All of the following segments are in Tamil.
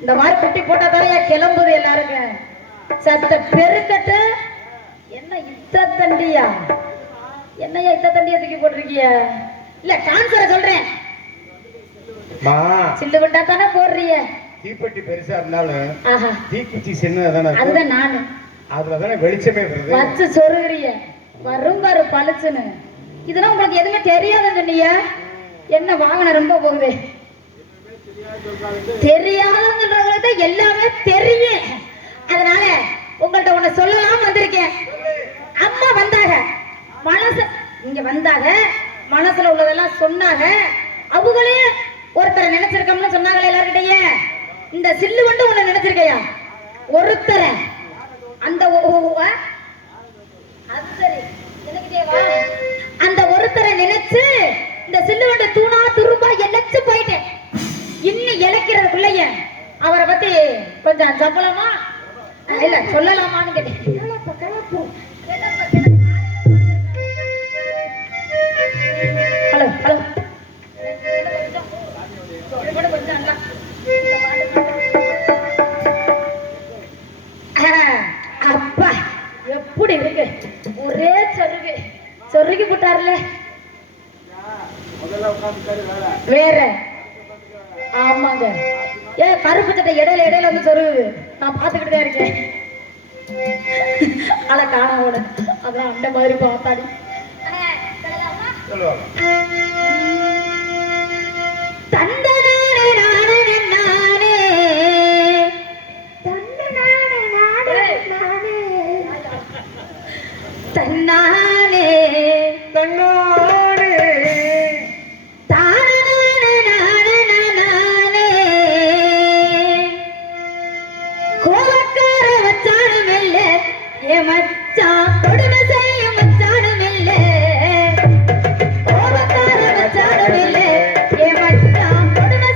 இந்த மாதிரி குட்டி போட்டா தானே கிளம்புது எல்லாருக்கும். சத்த பெருக்கட்டு என்ன இத்த தண்டியா? என்னையா இத்த தண்டியா தூக்கி போட்டிருக்கிய? இல்ல டான்ஸரை சொல்றேன். சில்லு விட்டா தானே போடுறிய. தீப்பெட்டி பெருசா இருந்தாலும் தீக்குச்சி சின்னதானே. அதுதான் நானு. அதுலதானே வெளிச்சமே வருது. வச்சு சொருகிறிய வரும் பாரு பளிச்சுன்னு. இதெல்லாம் உங்களுக்கு எதுவுமே தெரியாதுன்னு சொன்னீங்க. என்ன வாகனம் ரொம்ப போகுது தெரியாதுங்கிறவங்களுக்கு எல்லாமே தெரியும். அதனால உங்கள்ட்ட ஒண்ணு சொல்லலாம் வந்திருக்கேன். அம்மா வந்தாங்க மனசு இங்க வந்தாங்க மனசுல உள்ளதெல்லாம் சொன்னாங்க. அவங்களே ஒருத்தரை நினைச்சிருக்கோம்னு சொன்னாங்களே எல்லார்கிட்டயே. இந்த சில்லு வந்து உன்னை நினைச்சிருக்கையா ஒருத்தரை அந்த அது சரி அந்த ஒருத்தரை நினைச்சு இந்த சில்லுவண்ட தூணா துரும்பா இழைச்சு போயிட்டேன். இன்னும் இழைக்கிறதுக்குள்ளய அவரை பத்தி கொஞ்சம் சொல்லலாமா இல்ல சொல்லலாமான்னு கேட்டேன். ஹலோ ஹலோ அப்பா எப்படி இருக்கு ஒரே சொருகு சொருகி போட்டார்ல வேற. ஆமாங்க கருப்பு சட்டை இடையில இடையில வந்து சொருகுது. நான் பார்த்துக்கிட்டு தான் இருக்கேன். அதை காணோட அதான் அந்த மாதிரி பார்த்தாடி தன்னானே தன்னானே கோவக்கார வச்சானும் இல்ல என் மச்சான் கொடுமை செய்யும் மச்சானும் இல்ல. கோவக்கார வச்சானும் இல்ல என் மச்சான் கொடுமை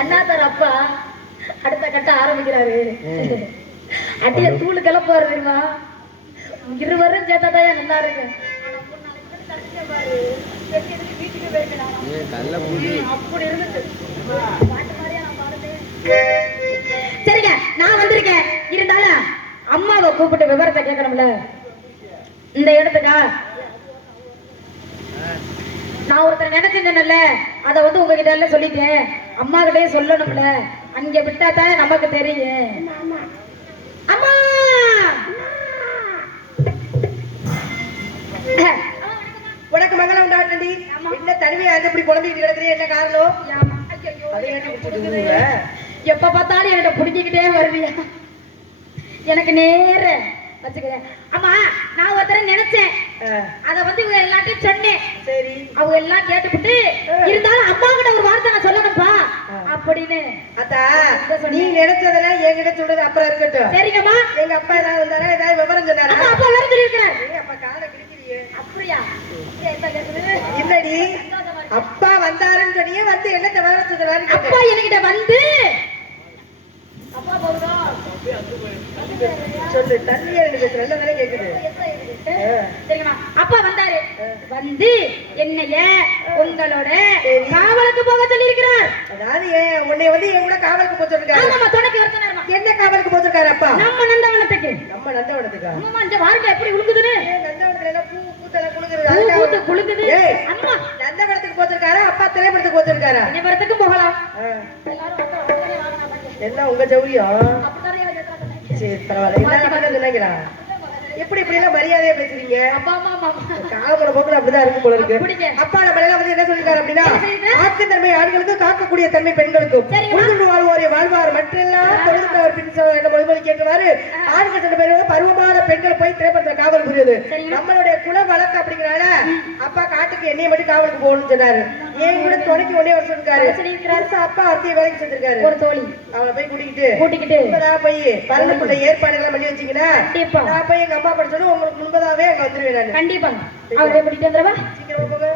அண்ணாத்தார் அப்பா அடுத்த கட்ட ஆரம்பிக்கிறாரு. அடிய தூளு கிளப்பாரு தெரியுமா? இருவரும் சேர்த்தாதான் நல்லா இருக்கு. அப்படி இருந்துச்சு. சரிங்க, நான் வந்திருக்கேன். இருந்தாலும் அம்மாவை கூப்பிட்டு விவரத்தை கேட்கணும்ல. இந்த இடத்துக்கா நான் ஒருத்தர் நினைச்சிருந்தேன்ல, அதை வந்து உங்ககிட்ட எல்லாம் சொல்லிட்டேன். அம்மா கிட்டே சொல்லணும்ல, அங்க விட்டா தான் நமக்கு தெரியும். அம்மா உனக்கு மங்களம் உண்டாட்டி என்ன தனிமையா இருந்து இப்படி குழம்பிட்டு கிடக்குறீ? என்ன காரணம்? எப்ப பார்த்தாலும் என்கிட்ட பிடிக்கிட்டே வருவியா? எனக்கு நேர வச்சுக்கிறேன். அம்மா, நான் ஒருத்தர நினைச்சேன், அத வந்து இவங்க எல்லாத்தையும் சொன்னேன். சரி, அவங்க எல்லாம் கேட்டுவிட்டு இருந்தாலும் அம்மா கிட்ட ஒரு வார்த்தை நான் சொல்லணும்ப்பா அப்படின்னு. அத்தா நீ நினைச்சதெல்லாம் என்கிட்ட சொல்றது அப்புறம் இருக்கட்டும். சரிங்கம்மா. எங்க அப்பா ஏதாவது வந்தாரா? ஏதாவது விவரம் சொன்னாரா? அப்பா வேற சொல்லியிருக்கிறார். அப்பா காலை கிழிக்கிறியே. அப்படியா? இல்லடி, அப்பா வந்தாருன்னு சொன்னியே, வந்து என்ன விவரம் சொன்னாரு? அப்பா என்கிட்ட வந்து அப்பா போகுதா சொல்லு, தண்ணியா எனக்கு நல்லதானே கேக்குது. சரிங்கம்மா. அப்பா வந்தாரு, வந்து என்னைய உங்களோட காவலுக்கு போக சொல்லி இருக்கிறார். அதாவது உன்னை வந்து என் கூட காவலுக்கு போக சொல்லிருக்காரு. ஆமாம்மா, துணைக்கு வர சொன்னாருமா. என்ன காவலுக்கு போக சொல்லிருக்காரு அப்பா? நம்ம நந்தவனத்துக்கு. நம்ம நந்தவனத்துக்கா? அம்மா, இந்த வாழ்க்கை எப்படி உழுகுதுன்னு. நந்தவனத்துல எல்லாம் பூ பூத்தெல்லாம் குலுங்குறது. பூ பூத்து குலுங்குது. அம்மா, நந்தவனத்துக்கு போச்சிருக்காரா? அப்பா திரைப்படத்துக்கு போச்சிருக்காரா? திரைப்படத்துக்கு போகலாம். எல்லாம் உங்க ஜவுரியம். அப்படித்தானே சரி, பரவாயில்ல. நினைக்கிறா எப்படி இப்படி எல்லாம் மரியாதையா பேசுறீங்க? காலப்பட போக்குல அப்படிதான் இருக்கும் போல இருக்கு. அப்பா நம்ம எல்லாம் வந்து என்ன சொல்லிருக்காரு அப்படின்னா, ஆக்கும் தன்மை ஆண்களுக்கு, காக்கக்கூடிய தன்மை பெண்களுக்கும், உழுது வாழ்வோரை வாழ்வார் மற்றெல்லாம் தொழுதுவர் பின் என்ன மொழிமொழி கேட்டுவாரு. ஆண்கள் ரெண்டு பேரும் பருவமான பெண்கள் போய் திரைப்படத்துல காவல் புரியுது. நம்மளுடைய குல வழக்கு அப்படிங்கிறனால அப்பா காட்டுக்கு என்னைய மட்டும் காவலுக்கு போகணும்னு சொன்னாரு. ஏன் கூட துணைக்கு ஒன்னே வருஷம் இருக்காரு. அப்பா அத்திய வேலைக்கு செஞ்சிருக்காரு. ஒரு தோழி அவளை போய் கூட்டிக்கிட்டு இப்பதான் போய் பறந்துக்குள்ள ஏற்பாடுகள் பண்ணி வச்சீங்கன்னா நான் போய் எங்க அம்மா படிச்சோன்னு உங்களுக்கு முன்பதாவே அங்க வந்துருவேன் நான். கண்டிப்பா அவரை கூட்டிட்டு வந்துடவா? சீக்கிரம் போங்க.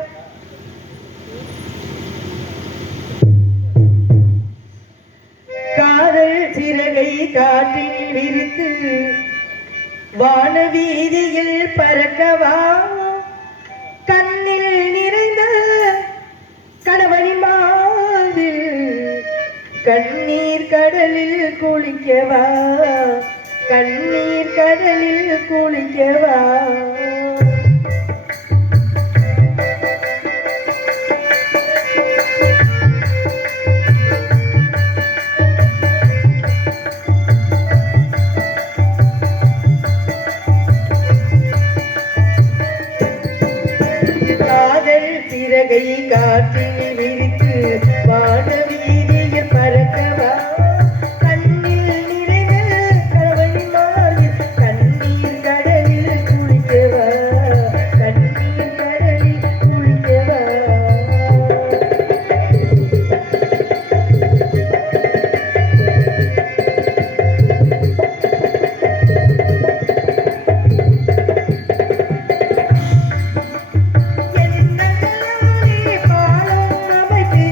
காதல் சிறகை காற்றில் விரித்து வான வீதியில் பறக்கவா, கண்ணில் நிறைந்த கணவனின் மாதில் கண்ணீர் கடலில் குளிக்கவா, கண்ணீர் கடலில் குளிக்கவா. காதல் சிறகை காற்றில் விரித்து வான வீதியில் பறக்கவா, கண்ணில் நிறைந்த கணவனின் மார்பில் கண்ணீர் கடலில் குளிக்கவா, கண்ணீர் கடலில் குளிக்கவா. பாலம் அமைத்து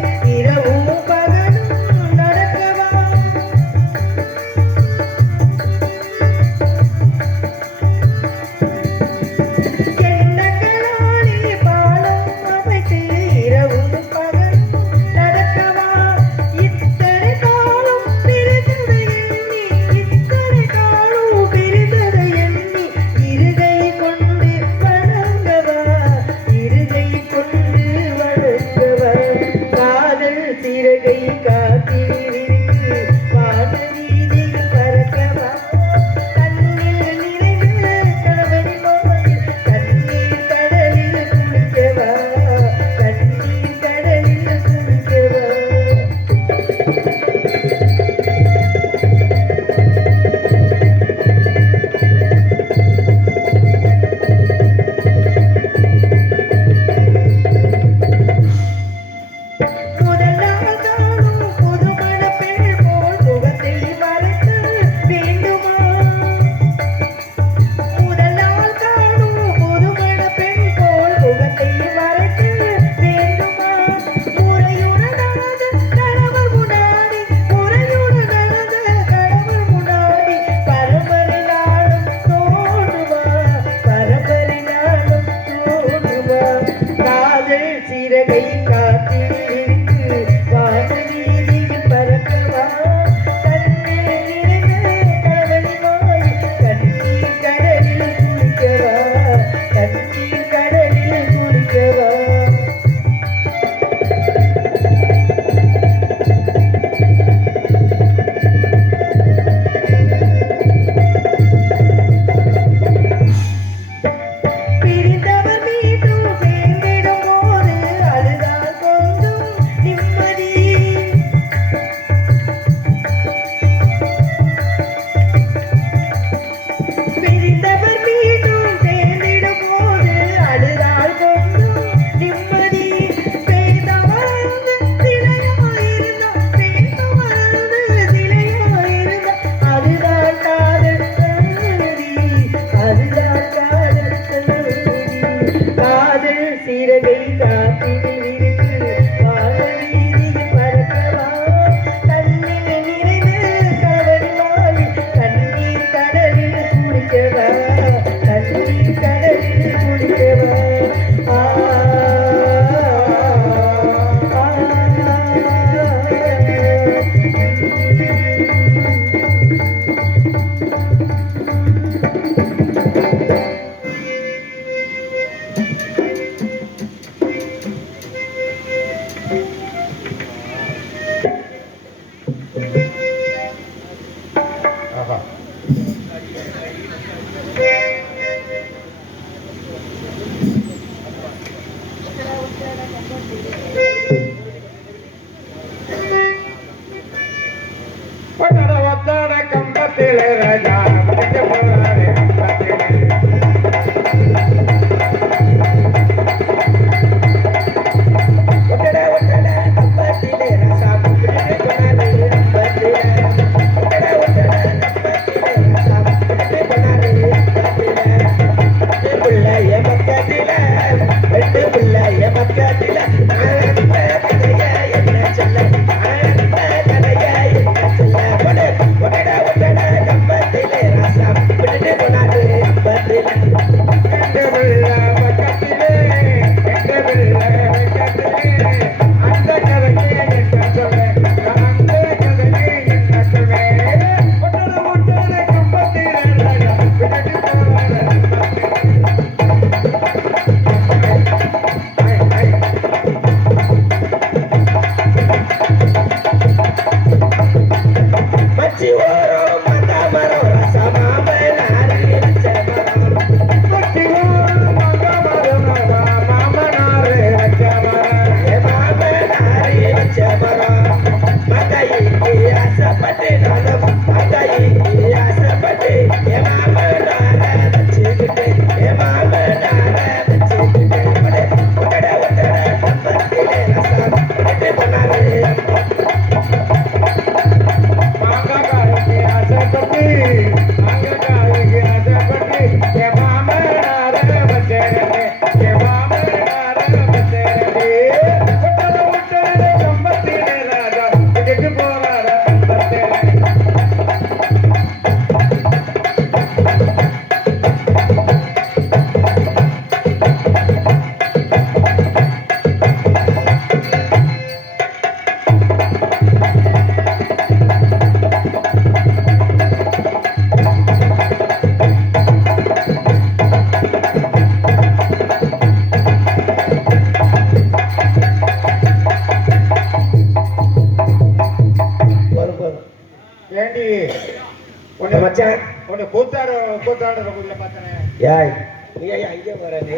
ஏய் நீ ஏன் அங்கே வர நீ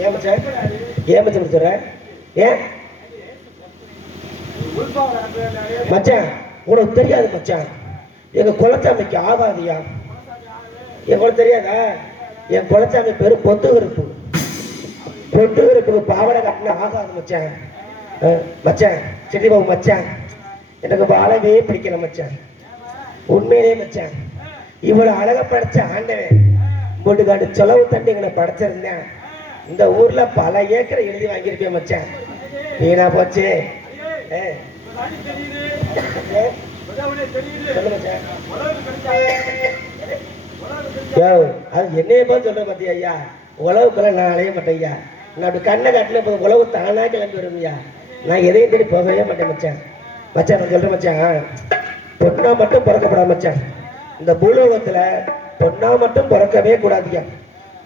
ஏன் மச்சான் சொல்ற ஏன் மச்சான் உனக்கு தெரியாது மச்சான் எங்க குலச்சாமிக்கு ஆகாதியா என் குல தெரியாதா என் குலச்சாமி பேரு பொத்துகருப்பு பாவடை கட்டின ஆகாது மச்சான் மச்சான் சிட்டி பாபு மச்சான் எனக்கு வாழவே பிடிக்கல மச்சான் உண்மையிலே மச்சான் இவ்வளவு அழக படைச்ச ஆண்டவன் போட்டுக்காட்டு செலவு தண்டி எங்களை படைச்சிருந்தேன் இந்த ஊர்ல பல ஏக்கரை எழுதி வாங்கியிருப்பேன் மச்சான் வீணா போச்சு அது என்னைய போது சொல்ற பத்தியா ஐயா உழவுக்குள்ள நான் அலைய மாட்டேன் ஐயா நான் அப்படி கண்ணை காட்டின இப்போ உழவு தானா கிளம்பி வருவியா. நான் எதையும் தேடி போகவே மாட்டேன் மச்சான். மச்சான் நான் சொல்றேன் மச்சான், பொண்ணா மட்டும் பிறக்கப்படாது மச்சான். இந்த பூலோகத்துல பொண்ணா மட்டும் பிறக்கவே கூடாதுயா.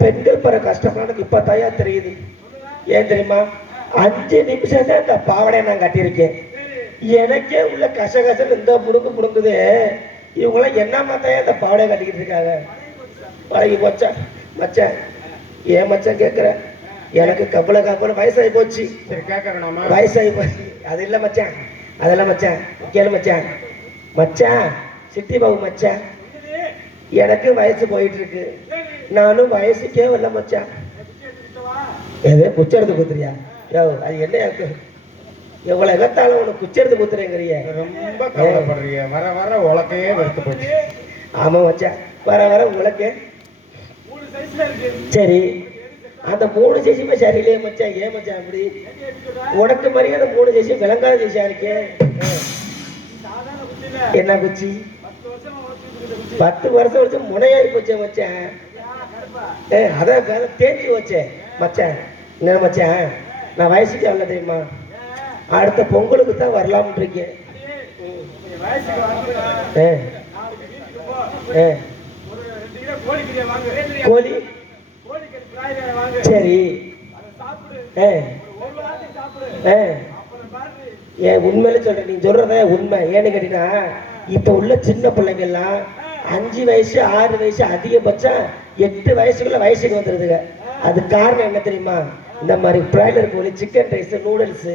பெண்கள் பிற கஷ்டமா எனக்கு இப்ப தாயா தெரியுது. ஏன் தெரியுமா, 5 நிமிஷம் தான் இந்த பாவடையை நான் கட்டியிருக்கேன். எனக்கே உள்ள கசகசன்னு இந்த முடுங்குது. இவங்களாம் என்ன மாத்தாயா இந்த பாவடையை கட்டிக்கிட்டு இருக்காங்க. பழகி போச்சா மச்சான்? ஏன் மச்சான் கேட்குற? எனக்கு கப்பல வயசாகி போச்சு. சரி கேட்கறேனாமா? வயசாகி போச்சு. அது இல்லை மச்சான், அதெல்லாம் மச்சான் கேளு மச்சான். மச்சான் சித்தி பாபு மச்சான், எனக்கு வயசு போயிட்டு இருக்கு. நானும் வயசுக்கே வரல மச்சான். எது குச்சி எடுத்து குத்துறியா? அது என்ன எவ்வளவு எகத்தாலும் உனக்கு குச்சி எடுத்து குத்துறேங்கிறிய. ரொம்ப கவலைப்படுறீங்க. வர வர உலக்கையே வெறுத்து போச்சு. ஆமா மச்சான், வர வர உலக்கே. சரி, அந்த 3 சைஸுமே சரியில்லையே மச்சான். ஏன் மச்சான் அப்படி? உனக்கு மாதிரியான 3 சைஸும் விளங்காத சைஸா இருக்கே. என்ன குச்சி? 10 வருஷம் வச்சு முனையாகி போச்சே மச்சான். அதான் தேய்ச்சி வச்சே மச்சான். என்ன மச்சான், நான் வயசுக்கு வரல தெரியுமா, அடுத்த பொங்கலுக்கு தான் வரலாம்னு இருக்கேன். கோழி சரி ஏன் உண்மையில சொல்றேன், நீ சொல்றத உண்மை. ஏன்னு கேட்டீங்கன்னா இப்ப உள்ள சின்ன பிள்ளைங்க எல்லாம் 5 வயசு 6 வயசு அதிகபட்சம் 8 வயசுக்குள்ள வயசுக்கு வந்துருதுங்க. அது காரணம் என்ன தெரியுமா, இந்த மாதிரி பிராய்லர் கோழி, சிக்கன் ரைஸ், நூடுல்ஸ்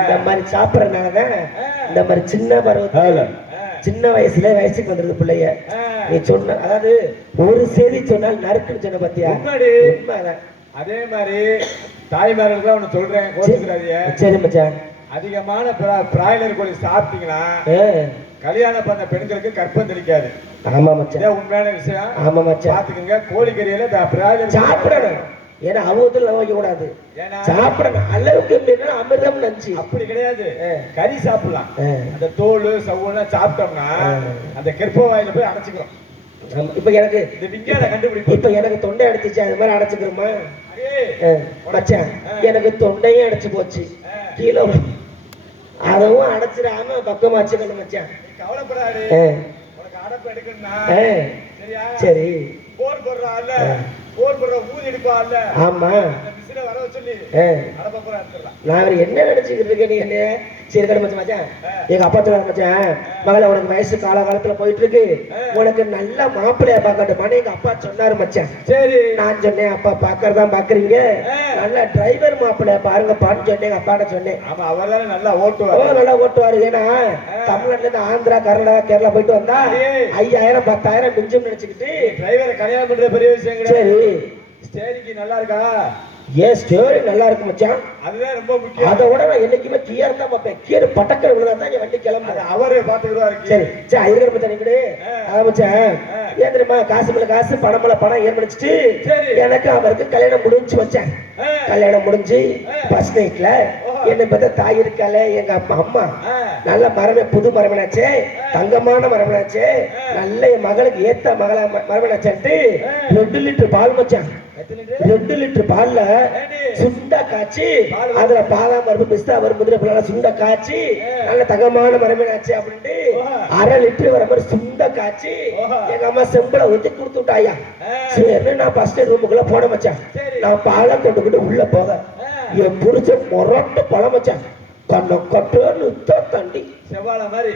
இந்த மாதிரி சாப்பிடறதுனாலதான் இந்த மாதிரி சின்ன பருவத்துல சின்ன வயசுல வயசுக்கு வந்துருது பிள்ளைய. நீ சொன்ன அதாவது ஒரு செய்தி சொன்னால் நறுக்குன்னு சொன்ன பத்தியா? உண்மைதான். அதே மாதிரி தாய்மார்களுக்கு ஒண்ணு சொல்றேன், கோச்சுக்கிறாதீங்க. சரி மச்சான். அதிகமான பிராய்லர் கோழி சாப்பிட்டீங்கன்னா கல்யாணம் பண்ண பெண்களுக்கு கற்பம் தெளிக்காது. ஆமா மச்சான், உண்மையான விஷயம். ஆமா மச்சான், பாத்துக்கங்க. கோழிக்கறியில பிராய்லர் சாப்பிடணும். ஏன்னா அவத்துல வைக்க கூடாது, சாப்பிடணும். அளவுக்கு அமிர்தம் நஞ்சு அப்படி கிடையாது. கறி சாப்பிடலாம், அந்த தோல் சவுலாம் சாப்பிட்டோம்னா அந்த கெற்ப வாயில போய் அடைச்சுக்கிறோம். இப்ப எனக்கு இந்த விஞ்ஞான கண்டுபிடிப்பு. இப்ப எனக்கு தொண்டை அடைச்சிச்சு, அது மாதிரி அடைச்சுக்கிறோமா மச்சான்? எனக்கு தொண்டையும் அடைச்சு போச்சு, கீழே அதுவும் அடைச்சிடாம பக்கமா வச்சுக்கணும் மச்சான். கவலைப்படாது, உனக்கு அடைப்பு எடுக்கணும்னா சரி. போர் போடுறான்ல, போர் போடுற ஊதி எடுப்பான்ல, ஆமா வர சொல்லி நான் என்ன நினைச்சுக்கிட்டு இருக்கேன்? நீ என்ன சரி கடை மச்சான், எங்க அப்பா சொல்ல மச்சான், மகள உனக்கு வயசு காலகாலத்துல போயிட்டு இருக்கு, உனக்கு நல்ல மாப்பிள்ளையா பாக்கட்டுமான்னு எங்க அப்பா சொன்னாரு மச்சான். சரி, நான் சொன்னேன் அப்பா பாக்கறதான் பாக்குறீங்க, நல்ல டிரைவர் மாப்பிள்ளையா பாருங்கப்பான்னு சொன்னேன் எங்க அப்பாட்ட சொன்னேன். ஆமா, அவர்தான் நல்லா ஓட்டுவாரு. நல்லா ஓட்டுவாரு. ஏன்னா தமிழ்நாட்டுல இருந்து ஆந்திரா, கர்நாடகா, கேரளா போயிட்டு வந்தா 5000 10,000 மிஞ்சும் நினைச்சுக்கிட்டு டிரைவரை கல்யாணம் பண்ற பெரிய விஷயம். சரி, ஸ்டேரிங் நல்லா இருக்கா? ஏன் ஸ்டோரி நல்லா இருக்கு மச்சான், அதுதான் ரொம்ப முக்கியம். அதை விட நான் என்னைக்குமே கியர் தான் பார்ப்பேன். கியர் பட்டக்கர் விழுதான் என் வண்டி கிளம்புது. அவரு பாத்துக்கிடுவாரு. சரி சரி, அதுக்கு மச்சான் நீங்க ஆரம்பிச்சேன். ஏன் தெரியுமா, காசு மேல காசு பணம் மேல பணம் ஏற்படுச்சிட்டு எனக்கு அவருக்கு கல்யாணம் முடிஞ்சு வச்சேன். கல்யாணம் முடிஞ்சு ஃபர்ஸ்ட் நைட்ல என்ன பார்த்தா தாய் இருக்கால எங்க அம்மா நல்ல மரமே, புது மரமனாச்சே, தங்கமான மரமனாச்சே, நல்ல என் மகளுக்கு ஏத்த மரமனாச்சான்ட்டு 2 லிட்டர் பால் மச்சான். 2 லிட்டர் பால்ல சுண்டா காய்ச்சி, அதுல பாதாம் பருப்பு, பிஸ்தா பருப்பு, முந்திரி பழம் சுண்டா காய்ச்சி நல்ல தங்கமான மரமனாச்சு அப்படின்ட்டு 1/2 லிட்டர் வர மாதிரி சுண்டா காய்ச்சி எங்க அம்மா செம்பளை ஊத்தி கொடுத்து விட்டாயா. சரி, நான் ஃபர்ஸ்ட் ரூமுக்குள்ள போன மச்சான். நான் பாலை கொண்டுகிட்டு உள்ள போக என் புடிச்ச முரட்டு பழம் மச்சான், கண்ண கட்டு தண்டி செவ்வாழை மாதிரி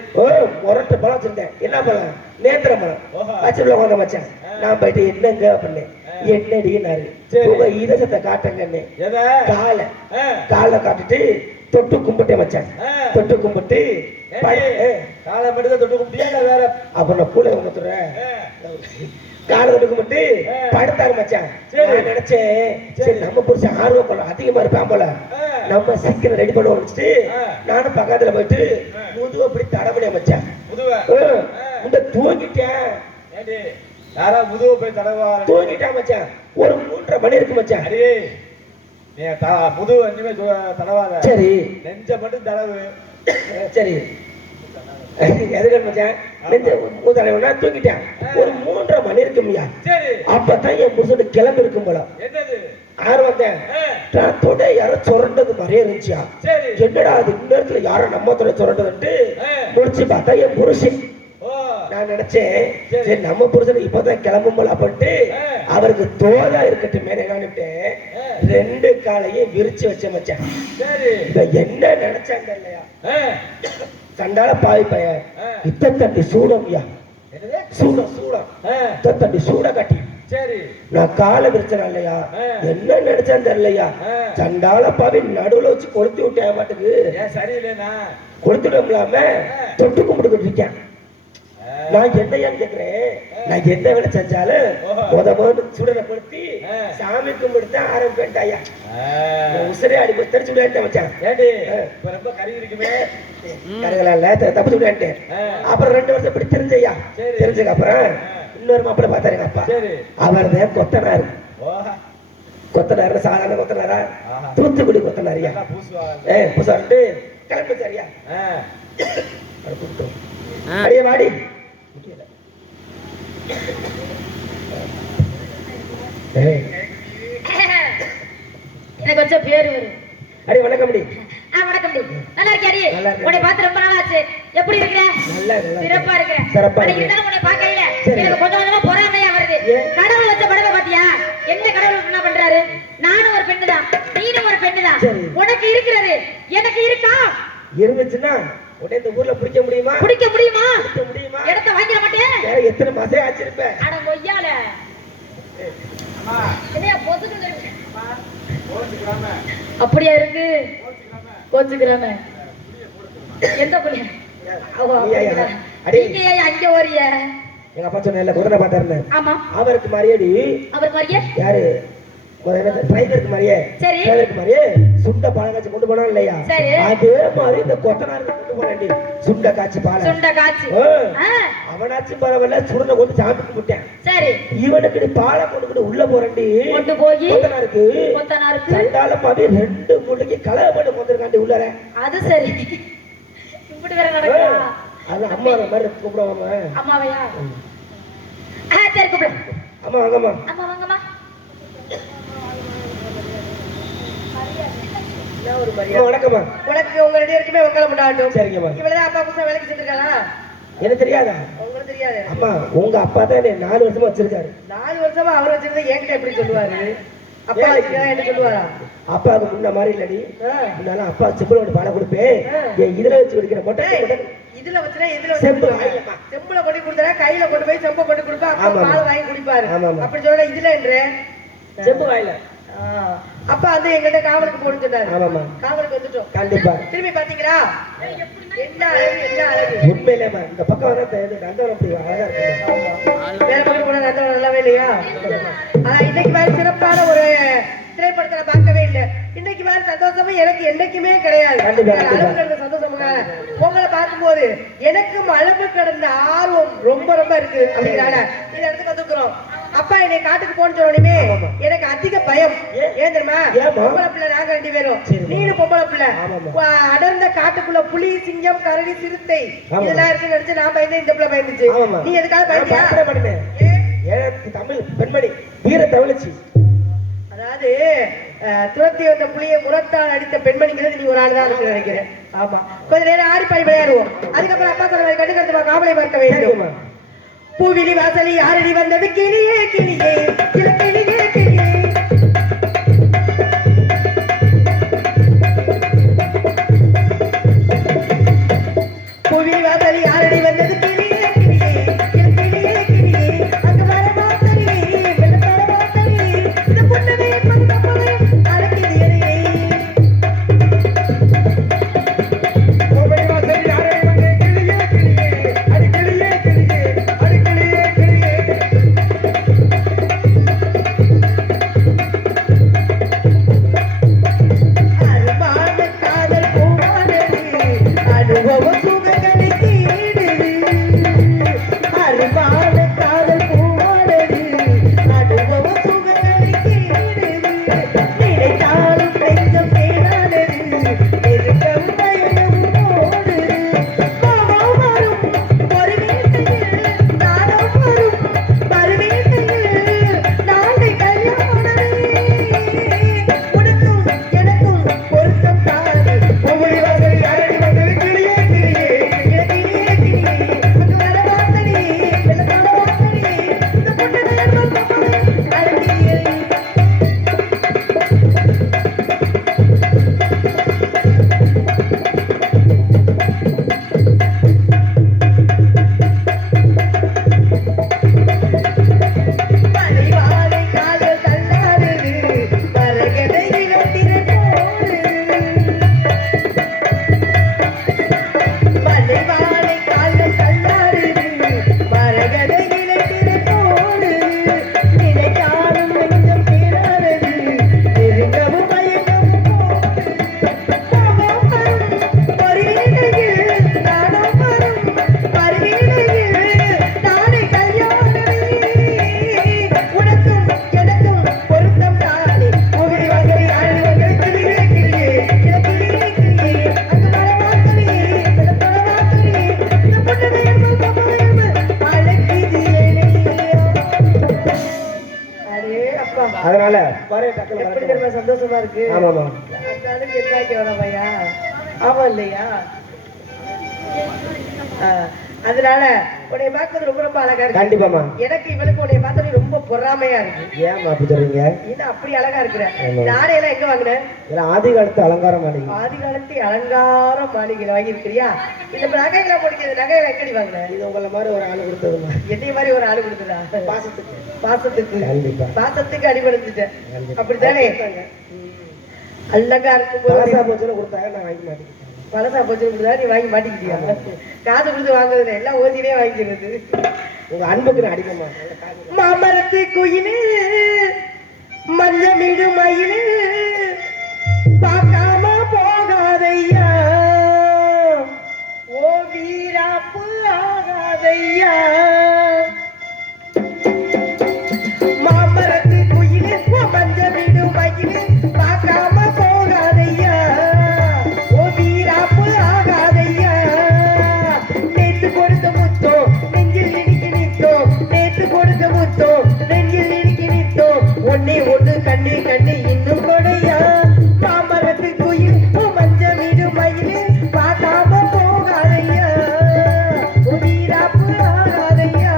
முரட்டு பழம் வச்சிருந்தேன். என்ன பழம்? நேந்திர பழம் வச்சுள்ள கொண்ட மச்சான். நான் போயிட்டு என்னங்க அப்படின்னேன். என்னடினாரு, இதத்தை காட்டுங்கன்னு காலை காட்டுட்டு தொட்டு கும்பிட்டேன் மச்சான். தொட்டு கும்பிட்டு காலை மட்டும் தொட்டு கும்பிட்டியா வேற? அப்ப நான் பூலை கும்பிட்டுறேன். காலை தொட்டு கும்பிட்டு படுத்தாரு மச்சான். நான் நினைச்சேன் சரி நம்ம புருஷன் ஆர்வம் பண்ண அதிகமா இருப்பான் போல, நம்ம சீக்கிரம் ரெடி பண்ண வச்சுட்டு நானும் பக்கத்துல போயிட்டு முதுவை அப்படி தடவினேன் மச்சான். இந்த தூங்கிட்டேன். யாரா முதுவை போய் தடவா? தூங்கிட்டான் மச்சான். ஒரு 3:30 மணி இருக்கு மச்சான். நீ முதுவை இனிமே தடவாத. சரி, நெஞ்ச மட்டும் தடவு. சரி, எதுக்கு மச்சான் நெஞ்ச ஊதாரவனா தூங்கிட்டேன் ஒரு 3:30 மணி இருக்கும்யா சரி அப்பதான் என் புருஷன் கிளம்பி இருக்கும் போல என்னது யார் வந்தேன் நான் தொட யாரோ சுரண்டது மாதிரியே இருந்துச்சியா சரி என்னடா அது இந்த இடத்துல யாரோ நம்ம தொட சுரண்டதுன்ட்டு முடிச்சு பார்த்தா என் புருஷன் நான் நினைச்சேன் சரி நம்ம புருஷன் இப்பதான் கிளம்பும் போல அப்படின்ட்டு அவருக்கு தோதா இருக்கட்டும் நினைட்டு 2 காலையும் விரிச்சு வச்ச மச்சான் சரி என்ன நினைச்சாங்க இல்லையா சண்டால பாவி பையன் இத்தத்தண்டி சூடம்யா இத்தத்தண்டி சூட கட்டி சரி நான் காலை விரிச்சேன் இல்லையா என்ன நினைச்சேன் தெரியலையா சண்டால பாவி நடுவுல வச்சு கொளுத்தி விட்டேன் மாட்டுக்கு சரியில்லைண்ணா கொளுத்துடாம தொட்டு கும்பிட்டுக்கிட்டு இருக்கேன் நான் என்னையான்னு கேக்குறேன் நான் எந்த வேலை செஞ்சாலும் முதல் சுடலை படுத்தி சாமி கும்பிட்டு ஆரம்பிப்பேன்டாயா உசரே அடி தெரிச்சு விடாட்டேன் மச்சான் ஏடி ரொம்ப கறி இருக்குமே கருகல தப்பு சொல்லிட்டேன் அப்புறம் 2 வருஷம் இப்படி தெரிஞ்சையா தெரிஞ்சதுக்கு அப்புறம் இன்னொரு மாப்பிள்ள பார்த்தாரு எங்க அப்பா அவர் தான் கொத்தனாரு கொத்தனாரு சாதாரண கொத்தனாரா தூத்துக்குடி கொத்தனாரியா புதுசாட்டு கிளம்பு சரியா அடியே வாடி எனக்கு வச்ச பேரு அடி வணக்கம் டி வணக்கம் டி நல்லா இருக்கியாடி உன்னை பார்த்து ரொம்ப நாள் ஆச்சு எப்படி இருக்கிற நல்லா சிறப்பா இருக்கிற சிறப்பா இருந்தாலும் உன்னை பார்க்கையில எனக்கு கொஞ்சம் கொஞ்சமா பொறாமையா வருது கடவுள் வச்ச படவை பாத்தியா என்ன கடவுள் என்ன பண்றாரு நானும் ஒரு பெண்ணு தான் நீனும் ஒரு பெண்ணு தான் உனக்கு இருக்கிறது எனக்கு இருக்கா இருந்துச்சுன்னா உடனே இந்த ஊர்ல பிடிக்க முடியுமா இடத்த வாங்கிட மாட்டேன் வேற எத்தனை மாசம் ஆச்சிருப்பேன் அட கொய்யால அப்படியா இருக்கு கோச்சுக்கிறாம எந்த புள்ளிய அங்க ஓரிய எங்க அப்பா சொன்ன குதிரை பார்த்தாருன்னு ஆமா அவருக்கு மாதிரியே யாரு டிரைவருக்கு மாதிரியே டிரைவருக்கு மாதிரியே சுண்ட பாலை காய்ச்சி கொண்டு போனா இல்லையா அதே மாதிரி இந்த கொத்தனாருக்கு கொண்டு போனேன்டி சுண்ட காய்ச்சி பாலை அவனாச்சும் பரவாயில்ல சுடனை கொண்டு சாமி கும்பிட்டேன் சரி இவனுக்கு நீ பாலை கொண்டு உள்ள போறேன்டி கொண்டு போய் கொத்தனாருக்கு சண்டால பாவி 2 மூட்டைக்கு கலவை போட்டு கொண்டிருக்காண்டி உள்ளார அது சரி இப்படி வேற நடக்குதா அது அம்மா மாதிரி கூப்பிடுவாங்க அம்மாவையா சரி கூப்பிடு அம்மா வாங்கம்மா அம்மா வாங்கம்மா வணக்கம்மா உனக்கு உங்க 2 பேருக்குமே மங்களம் உண்டாகட்டும் சரிங்கம்மா இவ்வளவுதான் அப்பா புதுசா வேலைக்கு செஞ்சிருக்காளா எனக்கு தெரியாதா உங்களுக்கு தெரியாது அம்மா உங்க அப்பா தான் என்ன 4 வருஷமா வச்சிருக்காரு 4 வருஷமா அவர் வச்சிருந்தா என்கிட்ட எப்படி சொல்லுவாரு அப்பா வச்சிருக்கா என்ன சொல்லுவாரா அப்பாவுக்கு முன்ன மாதிரி இல்லடி முன்னால அப்பா செம்புல பாலை கொடுப்பேன் இதுல வச்சு குடிக்கிற மொட்டை இதுல வச்சுனா இதுல செம்புல கொண்டு கொடுத்தா கையில கொண்டு போய் செம்ப கொண்டு கொடுப்பா அப்பா பால் வாங்கி குடிப்பாரு அப்படி சொல்ற இதுல என்று செம்பு வாயில அப்பா வந்து எங்கிட்ட காவலுக்கு போன்னு சொன்னாரு ஆமாமா காவலுக்கு வந்துட்டோம் கண்டிப்பா திரும்பி பாத்தீங்களா என்ன அழகு உண்மையிலேமா இந்த பக்கம் வந்தா நந்தவரம் அப்படி அழகா இருக்கு வேற பக்கம் போனா நந்தவரம் நல்லாவே இல்லையா ஆனா இன்னைக்கு மாதிரி சிறப்பான ஒரு திரைப்படத்தை நான் பார்க்கவே இல்லை இன்னைக்கு மாதிரி சந்தோஷமா எனக்கு என்னைக்குமே கிடையாது அளவு கடந்த சந்தோஷமாக உங்களை பார்க்கும்போது எனக்கும் அளவு கடந்த ஆர்வம் ரொம்ப ரொம்ப இருக்கு அப்படிங்கிறாங்க இந்த இடத்துக்கு வந்துக்கிறோம் அப்பா என்னை காட்டுக்கு போன்னு சொன்னோமே எனக்கு அதிக பயம் ஏன் தெரியுமா பொம்பளை பிள்ளை நாங்க 2 பேரும் நீனு பொம்பளை பிள்ளை அடர்ந்த காட்டுக்குள்ள புலி சிங்கம் கரடி சிறுத்தை இதெல்லாம் இருக்குன்னு நினைச்சு நான் பயந்து இந்த பிள்ளை பயந்துச்சு நீ எதுக்காக பயந்தியா தமிழ் பெண்மணி வீர தமிழச்சி அதாவது துரத்தி வந்த புலியை முரத்தால் அடித்த பெண்மணிங்கிறது நீ ஒரு ஆள் தான் நினைக்கிறேன் ஆமா கொஞ்ச நேரம் ஆடி பாடி விளையாடுவோம் அதுக்கப்புறம் அப்பா சொன்ன கண்டுக்கிறது காவலை பார்க்க வேண்டும் பூவிலி வாசலி யாரடி வந்தது கிளியே கிளியே கிளியே கிளியே பூவிலி வாசலி யாரடி வந்தது கிளியே கிளியே கிளியே கிளியே அங்க வர மாத்தலி வெள்ள தர மாத்தலி இந்த பொண்ணவே பந்தப்பவே அடக்கிது எரியே பூவிலி வாசலி யாரடி வந்தது கிளியே கிளியே அடி கிளியே கிளியே டக்குனு எப்படி தெரியுமா சந்தோஷமா இருக்கு? ஆமாமா. அந்த அளவுக்கு என்னாக்கி வர பையா? ஆமா இல்லையா? அதனால உன்னை பார்க்கறது ரொம்ப ரொம்ப அழகா இருக்கு. கண்டிப்பாமா. எனக்கு இவளுக்கு உன்னை பார்த்தது ரொம்ப பொறாமையா இருக்கு. ஏன் அப்படி சொல்றீங்க? ஏன்னா அப்படி அழகா இருக்கிற. நானே எல்லாம் எங்க வாங்கினேன்? இதெல்லாம் ஆதி காலத்து அலங்கார மாளிகை. ஆதி காலத்து அலங்கார மாளிகையில வாங்கி இருக்கிறியா? இந்த நகைகளை முடிக்கிறது நகைகளை எக்கடி வாங்கினேன்? இது உங்களை மாதிரி ஒரு ஆளு கொடுத்ததுமா? என்னை மாதிரி ஒரு ஆளு கொடுத்ததா? பாசத்துக்கு. பாசத்துக்கு. கண்டிப்பா. பாசத்துக்கு அடிபடுத்துட்டேன். அப்படித்தானே? அழகா இருக்கும் போது பழசா போச்சுன்னு கொடுத்தாங்க, நான் வாங்கி மாட்டேன். பழசா போச்சு கொடுத்தா நீ வாங்கி மாட்டிக்கிட்டியா? காசு கொடுத்து வாங்குறதுல எல்லாம் ஓசினே வாங்கிக்கிறது. உங்க அன்புக்கு நான் அடிக்கமா. மாமரத்து குயிலு மஞ்சமிடு மயிலு பார்க்காம போகாதையா, ஓ வீராப்பு ஆகாதையா. மாமரத்து குயிலு மஞ்சமிடு மயிலு பார்க்காம போகாதையா, ஓ வீராப்பு ஆகாதையா. நேத்து கொடுத்த முத்தோ நெஞ்சில் இடிக்கி நித்தோ, நேத்து கொடுத்த முத்தோ நெஞ்சில் இடிக்கி நித்தோ, ஒன்னே ஒண்ணு கண்ணு கண்ணு இன்னும் கொடையா. மாமரத்து குயில் மஞ்சமிடு மயிலு பார்க்காம போகாதையா, ஓ வீராப்பு ஆகாதையா.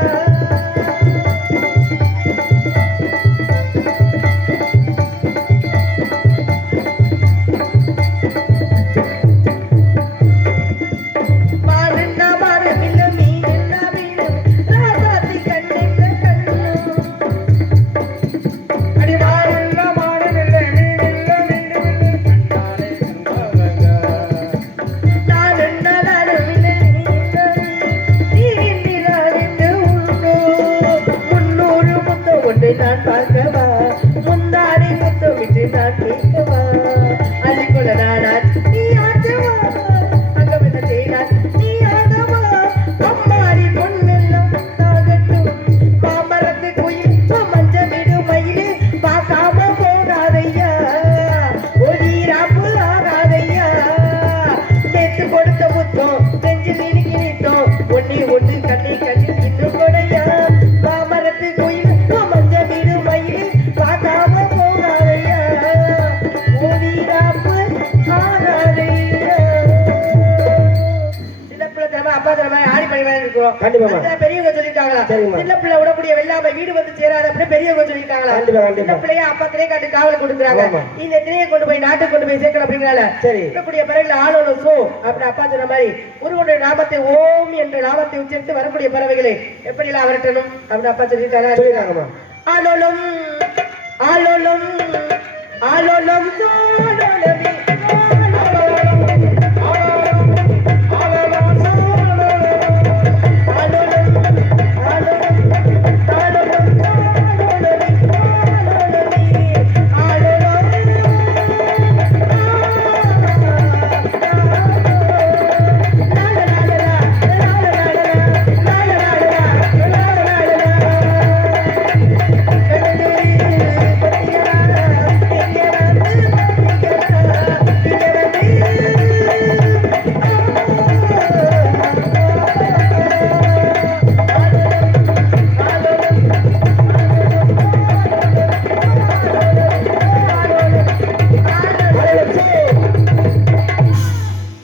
மாறுன்னா மாறுமில்ல மீனுன்னா மீனு, ராசாத்தி கண்ணுன்னா கண்ணு. அடி மாறுன்னா மாறுமில்ல மீனுன்னா மீனு, நானுன்னா நானுமில்ல நீனுன்னா நீ நிலாவிட்டு உண்டு. 300 முத்தம் கொண்டு நான் பார்க்கவா, முந்தாடி முத்தம் விட்டு நான் கேட்கவா. அள்ளிக்கொள்ள நானாச்சு நீ ஆச்சவா, அங்கமில்ல தேனாச்சு நீ ஆடவா. அம்மாடி பொண்ணெல்லாம் தாகட்டும், மாமரத்து குயில் மஞ்சமிடு மயிலு பார்க்காம போகாதையா, ஒரீராப்பு ஆகாதையா. நேத்து கொடுத்த முத்தம் நெஞ்சில் இனிக்கி நித்தோம், ஒன்னே ஒண்ணு கண்ணி கண்ணி இன்னும் கொடையா. மாமரத்து குயில் மஞ்சமிடு மயிலு பார்க்காம போகாதையா, ஒரீராப்பு ஆகாதையா. சின்ன பிள்ளை தரமா அப்பா தரமா ஆடி பணி மாதிரி இருக்கிறோம். கண்டிப்பாமா. அதுதான் பெரியவங்க சொல்லிட்டாங்களா? சரிம்மா. சின்ன பிள்ளை விடக்கூடிய வெள்ளாமை வீடு வந்து சேராத அப்படின்னு பெரியவங்க சொல்லிட்டாங்களா? கண்டிப்பா, கண்டிப்பா. சின்ன பிள்ளைய அப்பா திரை காட்டு காவல் கொடுக்குறாங்க. ஆமா. இந்த திரையை கொண்டு போய் நாட்டுக்கு கொண்டு போய் சேர்க்கணும் அப்படிங்கறால சரி. இருக்கக்கூடிய பறவைகள் ஆளோட சோ அப்படி அப்பா சொன்ன மாதிரி முருகனுடைய நாமத்தை ஓம் என்ற நாமத்தை உச்சரித்து வரக்கூடிய பறவைகளை எப்படி எல்லாம் விரட்டணும் அப்படின்னு அப்பா சொல்லிட்டாங்க. சொல்லிட்டாங்கம்மா. ஆலோலம் ஆலோலம் ஆலோலம் சோலோலமே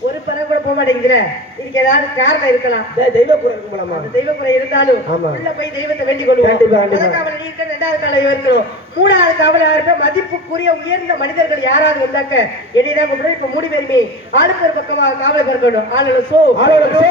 ஒரு பறவை கூட போக மாட்டேங்குதுல. இதுக்கு ஏதாவது காரணம் இருக்கலாம். தெய்வ குரல் இருக்குங்களா? அந்த தெய்வ குறை இருந்தாலும் ஆமா. உள்ள போய் தெய்வத்தை வேண்டிக் கொள்வோம். கண்டிப்பா, கண்டிப்பா. முதல் காவல் நீ இருக்க, 2வது காவல் இருக்கணும், 3வது காவல் யாருப்ப மதிப்புக்குரிய உயர்ந்த மனிதர்கள் யாராவது வந்தாக்க என்னைதான் கூப்பிடுறோம். இப்ப மூடி பெருமை ஆளுக்கு ஒரு பக்கமா காவலை பிறக்கணும். ஆளுநர் சோ ஆளுநர் சோ.